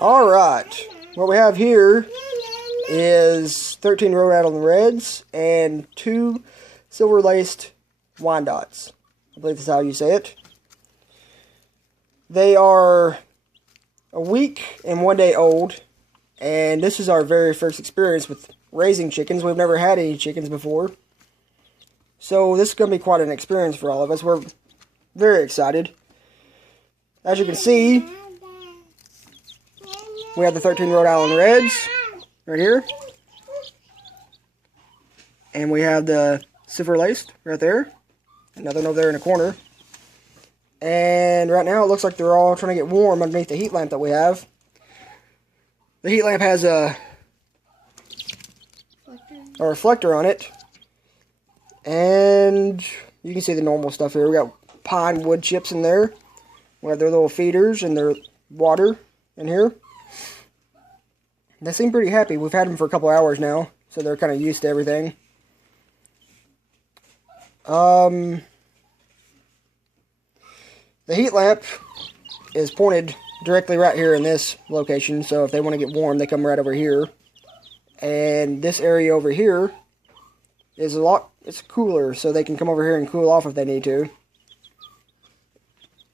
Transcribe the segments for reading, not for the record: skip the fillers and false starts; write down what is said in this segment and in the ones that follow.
Alright, what we have here is 13 Rhode Island Reds and 2 silver-laced Wyandottes. I believe that's how you say it. They are a week and 1 day old, and this is our very first experience with raising chickens. We've never had any chickens before, so this is going to be quite an experience for all of us. We're very excited. As you can see, we have the 13 Rhode Island Reds right here, and we have the silver-laced right there, another one over there in the corner. And right now it looks like they're all trying to get warm underneath the heat lamp that we have. The heat lamp has a reflector on it, and you can see the normal stuff here. We got pine wood chips in there. We have their little feeders and their water in here. They seem pretty happy. We've had them for a couple hours now, so they're kind of used to everything. The heat lamp is pointed directly right here in this location, so if they want to get warm, they come right over here. And this area over here is it's cooler, so they can come over here and cool off if they need to.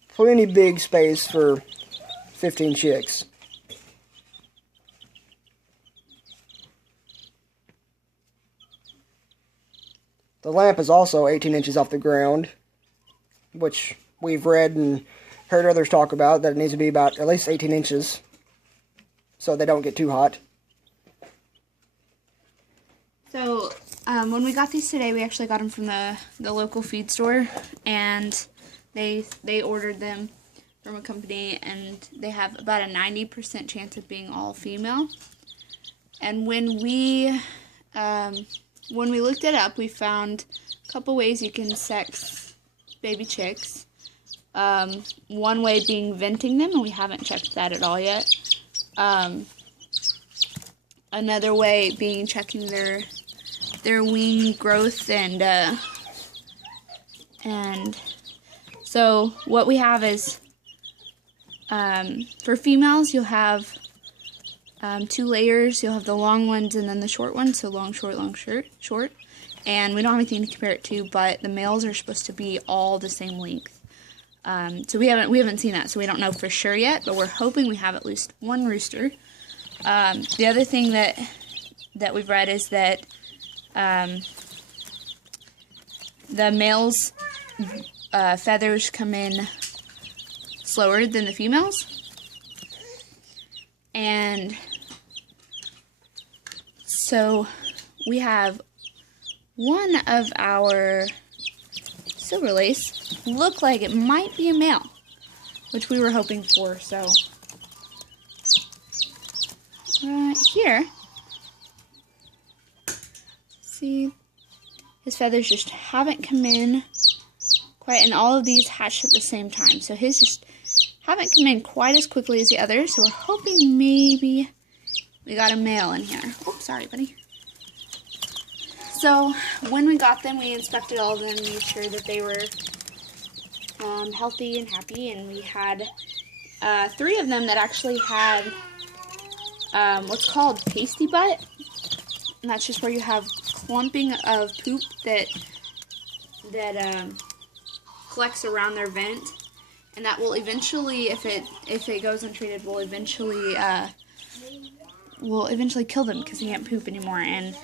Plenty big space for 15 chicks. The lamp is also 18 inches off the ground, which we've read and heard others talk about, that it needs to be about at least 18 inches so they don't get too hot. So when we got these today, we actually got them from the local feed store, and they ordered them from a company, and they have about a 90% chance of being all female. And when we looked it up, we found a couple ways you can sex baby chicks. One way being venting them, and we haven't checked that at all yet. Another way being checking their wing growth, and so what we have is, for females, you'll have 2 layers. You'll have the long ones and then the short ones, so long, short, short. And we don't have anything to compare it to, but the males are supposed to be all the same length. So we haven't seen that, so we don't know for sure yet, but we're hoping we have at least one rooster. The other thing that we've read is that the males' feathers come in slower than the females, and so we have one of our silver lace look like it might be a male, which we were hoping for. So right here, see, his feathers just haven't come in quite, and all of these hatched at the same time, so his just haven't come in quite as quickly as the others, so we're hoping maybe we got a male in here. Oh, sorry, buddy. So when we got them, we inspected all of them, made sure that they were healthy and happy, and we had 3 of them that actually had what's called pasty butt, and that's just where you have clumping of poop that collects around their vent, and that will eventually, if it goes untreated, will eventually kill them because they can't poop anymore. And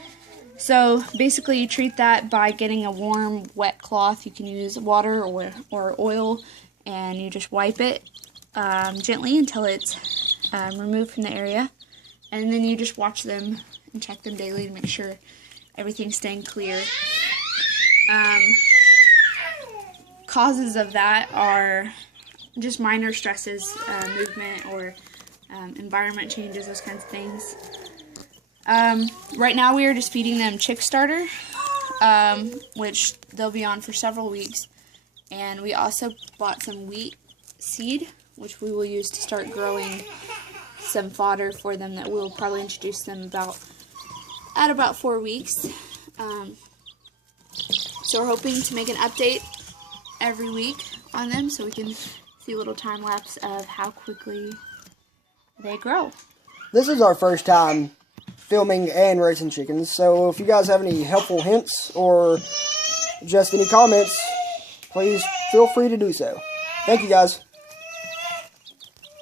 so basically you treat that by getting a warm, wet cloth. You can use water or oil, and you just wipe it gently until it's removed from the area. And then you just watch them and check them daily to make sure everything's staying clear. Causes of that are just minor stresses, movement, or environment changes, those kinds of things. Right now we are just feeding them chick starter, which they'll be on for several weeks. And we also bought some wheat seed, which we will use to start growing some fodder for them that we'll probably introduce them at about 4 weeks. So we're hoping to make an update every week on them, so we can see a little time lapse of how quickly they grow. This is our first time filming and raising chickens, so if you guys have any helpful hints or just any comments, please feel free to do so. Thank you guys.